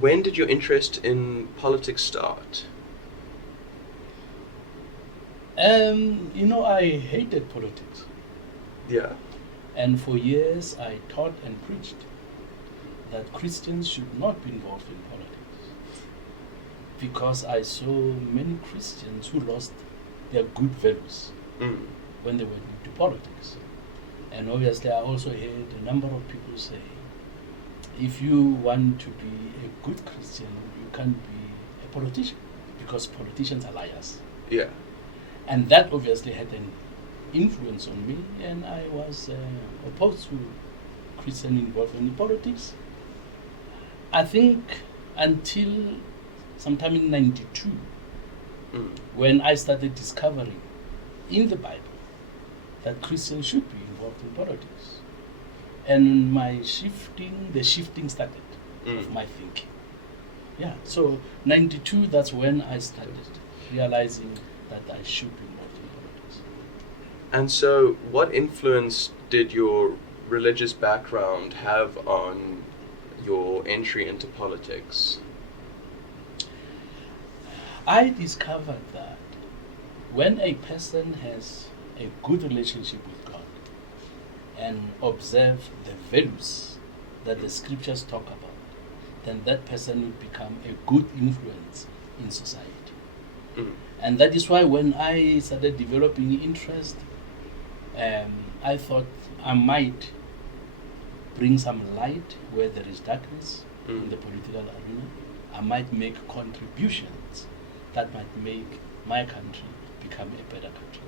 When did your interest in politics start? I hated politics. Yeah. And for years I taught and preached that Christians should not be involved in politics. Because I saw many Christians who lost their good values when they went into politics. And obviously I also heard a number of people say, if you want to be a good Christian, you can't be a politician, because politicians are liars. Yeah. And that obviously had an influence on me, and I was opposed to Christian involvement in politics. I think until sometime in 92, when I started discovering in the Bible that Christians should be involved in politics. And the shifting started of my thinking. Yeah, so 92, that's when I started realizing that I should be involved in politics. And so, what influence did your religious background have on your entry into politics? I discovered that when a person has a good relationship with God and observe the values that the scriptures talk about, then that person will become a good influence in society. And that is why when I started developing interest, I thought I might bring some light where there is darkness in the political arena. I might make contributions that might make my country become a better country.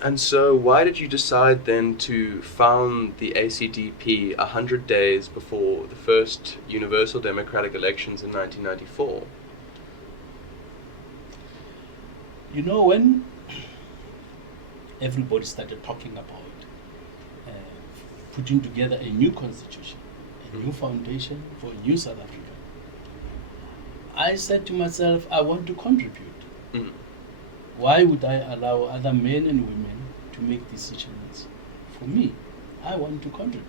And so, why did you decide then to found the ACDP 100 days before the first universal democratic elections in 1994? When everybody started talking about putting together a new constitution, a new foundation for a new South Africa, I said to myself, I want to contribute. Why would I allow other men and women to make decisions for me? I want to contribute.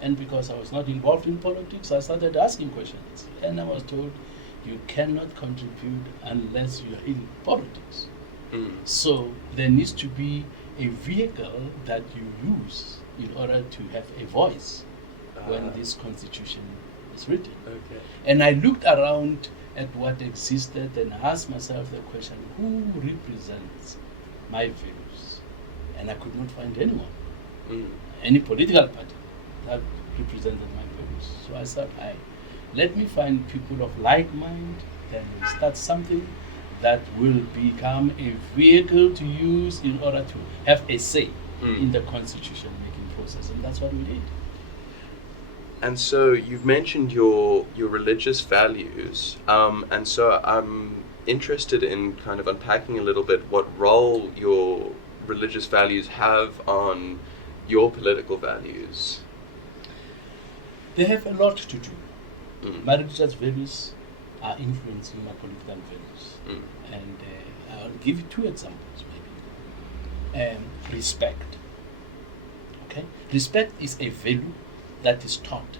And because I was not involved in politics, I started asking questions. And I was told, you cannot contribute unless you are in politics. So there needs to be a vehicle that you use in order to have a voice when this constitution is written. Okay. And I looked around at what existed and asked myself the question, who represents my views? And I could not find anyone, any political party that represented my views. So I said, let me find people of like mind, then we start something that will become a vehicle to use in order to have a say in the constitution making process. And that's what we did. And so you've mentioned your religious values, and so I'm interested in kind of unpacking a little bit what role your religious values have on your political values. They have a lot to do. My religious values are influencing my political values. And I'll give you two examples maybe. Respect. Okay? Respect is a value that is taught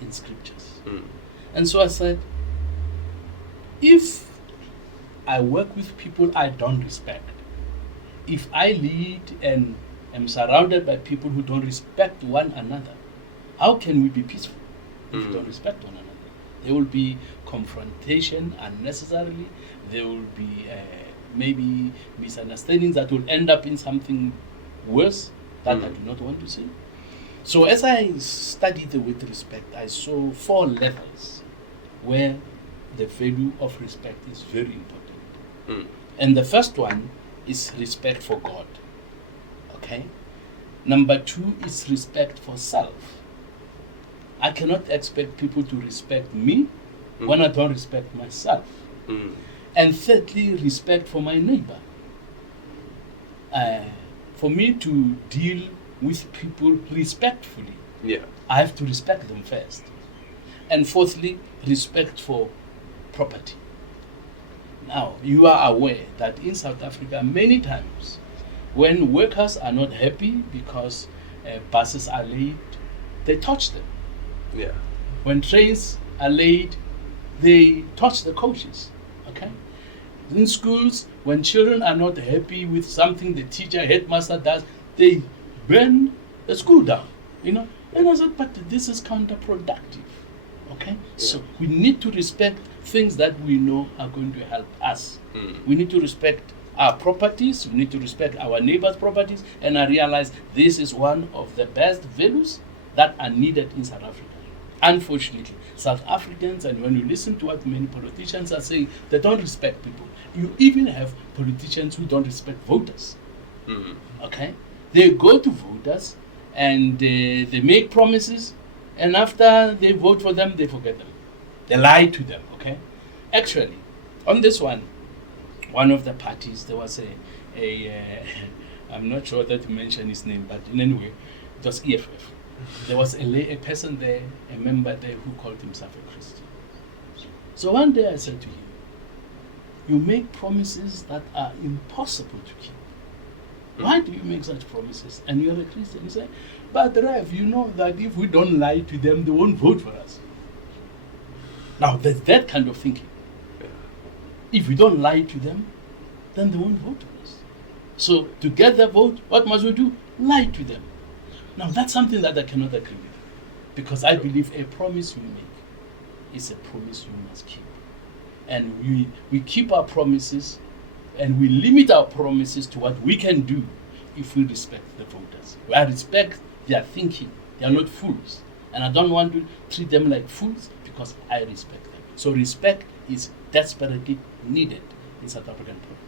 in scriptures. And so I said, if I work with people I don't respect, if I lead and am surrounded by people who don't respect one another, how can we be peaceful if we don't respect one another? There will be confrontation unnecessarily. There will be maybe misunderstandings that will end up in something worse that I do not want to see. So as I studied the word respect, I saw 4 levels where the value of respect is very important. And the first one is respect for God. Okay? Number 2 is respect for self. I cannot expect people to respect me when I don't respect myself. And thirdly, respect for my neighbor. For me to deal with people respectfully, I have to respect them first. And fourthly, respect for property. Now, you are aware that in South Africa, many times, when workers are not happy because buses are late, they touch them. When trains are late, they touch the coaches. Okay? In schools, when children are not happy with something the teacher, headmaster does, they burn the school down. And I said, but this is counterproductive. Okay? So we need to respect things that we know are going to help us. We need to respect our properties, we need to respect our neighbors' properties, and I realize this is one of the best values that are needed in South Africa. Unfortunately, South Africans, and when you listen to what many politicians are saying, they don't respect people. You even have politicians who don't respect voters. Okay? They go to voters and they make promises, and after they vote for them, they forget them. They lie to them. Okay? Actually, on this one of the parties, there was I'm not sure that to mention his name, but in any way, it was EFF. There was a person there, a member there, who called himself a Christian. So one day I said to him, you make promises that are impossible to keep. Why do you make such promises? And you're a Christian. He said, but Rev, you know that if we don't lie to them, they won't vote for us. Now, there's that kind of thinking. If we don't lie to them, then they won't vote for us. So to get their vote, what must we do? Lie to them. Now that's something that I cannot agree with, because I believe a promise you make is a promise you must keep. And we keep our promises, and we limit our promises to what we can do if we respect the voters. I respect their thinking. They are not fools. And I don't want to treat them like fools because I respect them. So respect is desperately needed in South African politics.